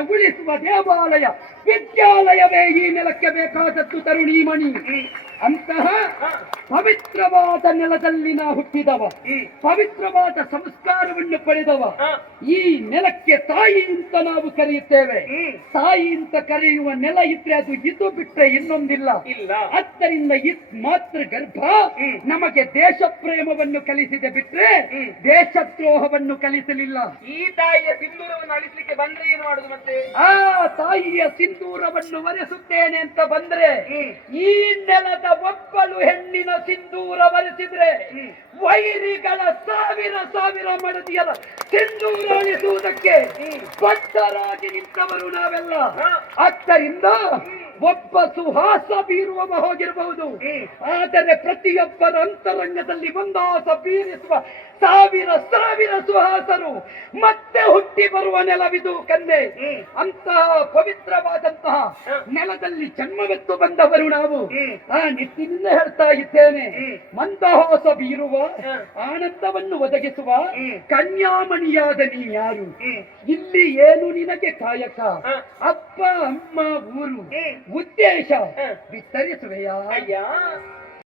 ಸಂಸ್ಕಾರವನ್ನು ಉಳಿಸುವ ದೇವಾಲಯ ವಿದ್ಯಾಲಯವೇ ಈ ನೆಲಕ್ಕೆ ಬೇಕಾದದ್ದು ತರುಣೀಮಣಿ. ಅಂತಹ ಪವಿತ್ರವಾದ ನೆಲದಲ್ಲಿ ನಾ ಹುಟ್ಟಿದವ, ಪವಿತ್ರವಾದ ಸಂಸ್ಕಾರವನ್ನು ಪಡೆದವ. ಈ ನೆಲಕ್ಕೆ ತಾಯಿ ಅಂತ ನಾವು ಕರೆಯುತ್ತೇವೆ. ತಾಯಿ ಅಂತ ಕರೆಯುವ ನೆಲ ಇದ್ರೆ ಅದು ಇದು ಬಿಟ್ಟರೆ ಇನ್ನೊಂದಿಲ್ಲ. ಆದ್ದರಿಂದ ಮಾತೃ ಗರ್ಭ ನಮಗೆ ದೇಶ ಪ್ರೇಮವನ್ನು ಕಲಿಸಿದೆ ಬಿಟ್ರೆ ದೇಶದ್ರೋಹವನ್ನು ಕಲಿಸಲಿಲ್ಲ. ಈ ತಾಯಿಯ ಸಿಂಧೂರವನ್ನು ಅಳಿಸಲಿಕ್ಕೆ ಬಂದ್ರೆ ಏನು ಮಾಡುದು ಮತ್ತೆ? ಆ ತಾಯಿಯ ಸಿಂಧೂರವನ್ನು ವರೆಸುತ್ತೇನೆ ಅಂತ ಬಂದ್ರೆ ಈ ನೆಲದ ಒಬ್ಬಳು ಹೆಣ್ಣಿನ ಸಿಂಧೂರ ವರೆಸಿದ್ರೆ ವೈರಿಗಳ ಸಾವಿರ ಸಾವಿರ ಮಡದಿಯರ ಸಿಂಧೂರ ಅಳಿಸುವುದಕ್ಕೆ ಬದ್ಧರಾಗಿ ನಿಂತವರು ನಾವೆಲ್ಲ. ಆದ್ದರಿಂದ ಒಬ್ಬ ಸುಹಾಸ ಬೀರುವವ ಹೋಗಿರಬಹುದು, ಆದರೆ ಪ್ರತಿಯೊಬ್ಬರ ಅಂತರಂಗದಲ್ಲಿ ಒಂದಾಸ ಬೀರಿಸುವ ಸಾವಿರ ಸಾವಿರ ಸುಹಾಸರು ಮತ್ತೆ ಹುಟ್ಟಿ ಬರುವ ನೆಲವಿದು ಕನ್ನೆ. ಅಂತಹ ಪವಿತ್ರವಾದಂತಹ ನೆಲದಲ್ಲಿ ಜನ್ಮವೆತ್ತು ಬಂದವರು ನಾವು. ಆ ನಿಟ್ಟಿನಿಂದ ಹೇಳ್ತಾ ಇದ್ದೇನೆ, ಮಂದಹಾಸ ಬೀರುವ ಆನಂದವನ್ನು ಒದಗಿಸುವ ಕನ್ಯಾಮಣಿಯಾದ ನೀ ಯಾರು? ಇಲ್ಲಿ ಏನು ನಿನಗೆ ಕಾಯಕ? ಅಪ್ಪ ಅಮ್ಮ ಊರು ಉದ್ದೇಶ ವಿಸ್ತರಿಸುವೆಯಾ?